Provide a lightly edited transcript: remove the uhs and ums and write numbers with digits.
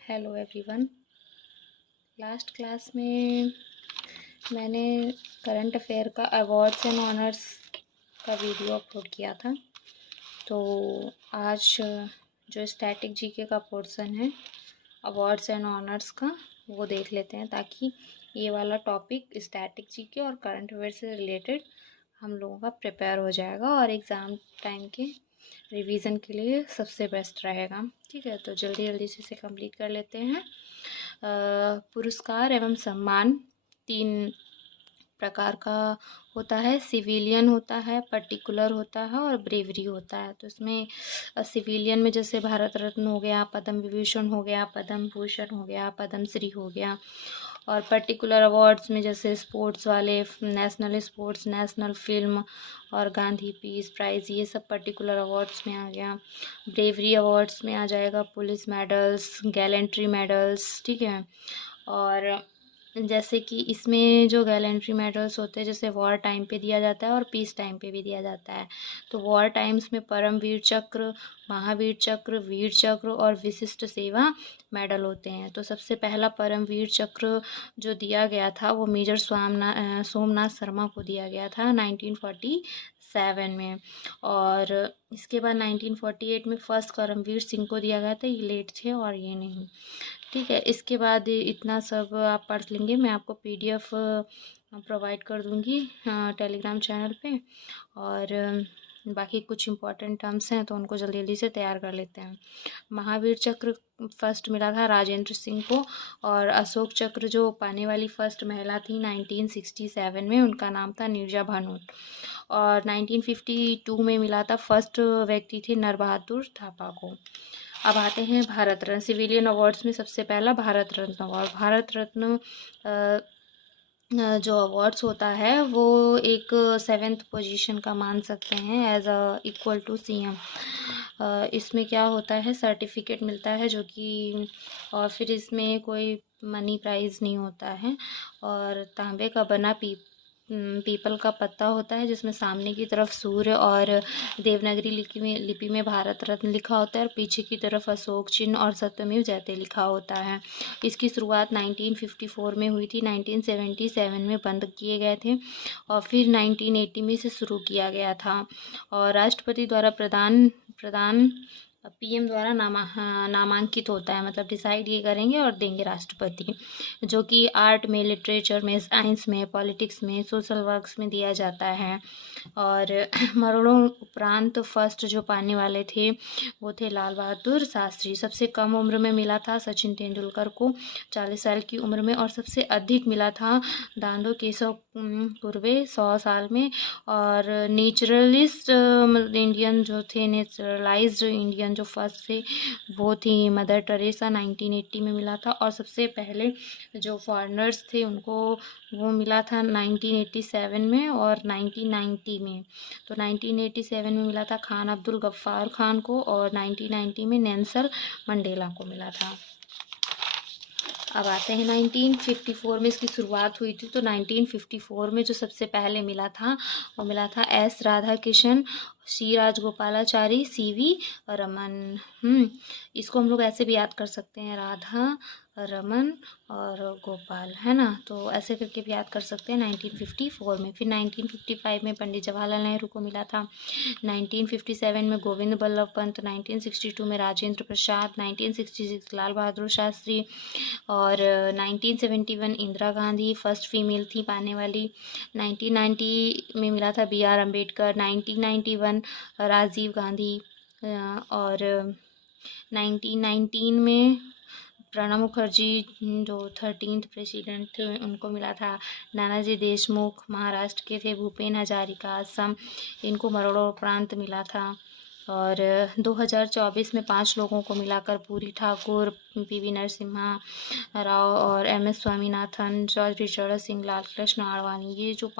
Hello everyone. Last class में मैंने current affair का अवार्ड्स एंड ऑनर्स का वीडियो अपलोड किया था। तो आज जो स्टैटिक जीके का पोर्शन है अवार्ड्स एंड ऑनर्स का, वो देख लेते हैं, ताकि ये वाला टॉपिक स्टैटिक जीके और करंट अफेयर से रिलेटेड हम लोगों का प्रिपेयर हो जाएगा और एग्ज़ाम टाइम के रिवीजन के लिए सबसे बेस्ट रहेगा। ठीक है, तो जल्दी जल्दी से इसे कंप्लीट कर लेते हैं। पुरस्कार एवं सम्मान 3 प्रकार का होता है। सिविलियन होता है, पर्टिकुलर होता है और ब्रेवरी होता है। तो इसमें सिविलियन में जैसे भारत रत्न हो गया, पद्म विभूषण हो गया, पद्म भूषण हो गया, पद्म श्री हो गया। और पर्टिकुलर अवार्ड्स में जैसे स्पोर्ट्स वाले नेशनल स्पोर्ट्स, नेशनल फिल्म और गांधी पीस प्राइज़, ये सब पर्टिकुलर अवार्ड्स में आ गया। ब्रेवरी अवार्ड्स में आ जाएगा पुलिस मेडल्स, गैलेंट्री मेडल्स। ठीक है, और जैसे कि इसमें जो गैलेंट्री मेडल्स होते हैं जैसे वॉर टाइम पे दिया जाता है और पीस टाइम पे भी दिया जाता है। तो वॉर टाइम्स में परमवीर चक्र, महावीर चक्र, वीर चक्र और विशिष्ट सेवा मेडल होते हैं। तो सबसे पहला परमवीर चक्र जो दिया गया था वो मेजर सोमनाथ शर्मा को दिया गया था 1947 में। और इसके बाद 1948 में फर्स्ट करमवीर सिंह को दिया गया था। ये लेट थे और ये नहीं। ठीक है, इसके बाद इतना सब आप पढ़ लेंगे। मैं आपको PDF प्रोवाइड कर दूँगी टेलीग्राम चैनल पे। और बाकी कुछ इम्पोर्टेंट टर्म्स हैं तो उनको जल्दी जल्दी से तैयार कर लेते हैं। महावीर चक्र फर्स्ट मिला था राजेंद्र सिंह को। और अशोक चक्र जो पाने वाली फर्स्ट महिला थी 1967 में, उनका नाम था नीरजा भानोट। और 1952 में मिला था फर्स्ट व्यक्ति थे नरबहादुर थापा को। अब आते हैं भारत रत्न। सिविलियन अवार्ड्स में सबसे पहला भारत रत्न अवार्ड। भारत रत्न जो अवार्ड्स होता है वो एक 7th पोजीशन का मान सकते हैं एज इक्वल टू CM। इसमें क्या होता है, सर्टिफिकेट मिलता है जो कि, और फिर इसमें कोई मनी प्राइज़ नहीं होता है। और तांबे का बना पीपल का पत्ता होता है जिसमें सामने की तरफ सूर्य और देवनागरी लिपि में भारत रत्न लिखा होता है और पीछे की तरफ अशोक चिन्ह और सत्यमेव जयते लिखा होता है। इसकी शुरुआत 1954 में हुई थी, 1977 में बंद किए गए थे और फिर 1980 में से शुरू किया गया था। और राष्ट्रपति द्वारा प्रदान PM द्वारा नामांकित होता है, मतलब डिसाइड ये करेंगे और देंगे राष्ट्रपति, जो कि आर्ट में, लिटरेचर में, साइंस में, पॉलिटिक्स में, सोशल वर्क्स में दिया जाता है। और मरणों उपरांत फर्स्ट जो पाने वाले थे वो थे लाल बहादुर शास्त्री। सबसे कम उम्र में मिला था सचिन तेंदुलकर को 40 साल की उम्र में। और सबसे अधिक मिला था दांदो केशव कुर्वे 100 साल में। और नेचुरलिस्ट इंडियन जो थे, नेचुरलाइज्ड इंडियन जो फर्स्ट थे वो थी मदर टेरेसा, 1980 में मिला था। और सबसे पहले जो फॉरेनर्स थे उनको वो मिला था 1987 में और 1990 में। तो 1987 में मिला था खान अब्दुल गफ्फार खान को और 1990 में नेल्सन मंडेला को मिला था। अब आते हैं 1954 में इसकी शुरुआत हुई थी। तो 1954 में जो सबसे पहले मिला था वो मिला था S Radhakishan, C Rajagopalachari, CV Raman. इसको हम लोग ऐसे भी याद कर सकते हैं, राधा, रमन और गोपाल, है ना। तो ऐसे करके भी याद कर सकते हैं 1954 में। फिर 1955 में पंडित जवाहरलाल नेहरू को मिला था, 1957 में गोविंद बल्लभ पंत, 1962 में राजेंद्र प्रसाद, 1966 लाल बहादुर शास्त्री और 1971 इंदिरा गांधी फर्स्ट फीमेल थी पाने वाली। 1990 में मिला था BR अम्बेडकर, 1991 राजीव गांधी और 1919 में प्रणब मुखर्जी जो 13th प्रेसिडेंट थे उनको मिला था। नानाजी देशमुख महाराष्ट्र के थे, भूपेन हजारिका असम, इनको मरणोपरांत मिला था। और 2024 में 5 लोगों को मिला, कर्पूरी ठाकुर, PV नरसिम्हा राव और MS स्वामीनाथन, चौधरी चरण सिंह, लाल कृष्ण आडवाणी, ये जो 5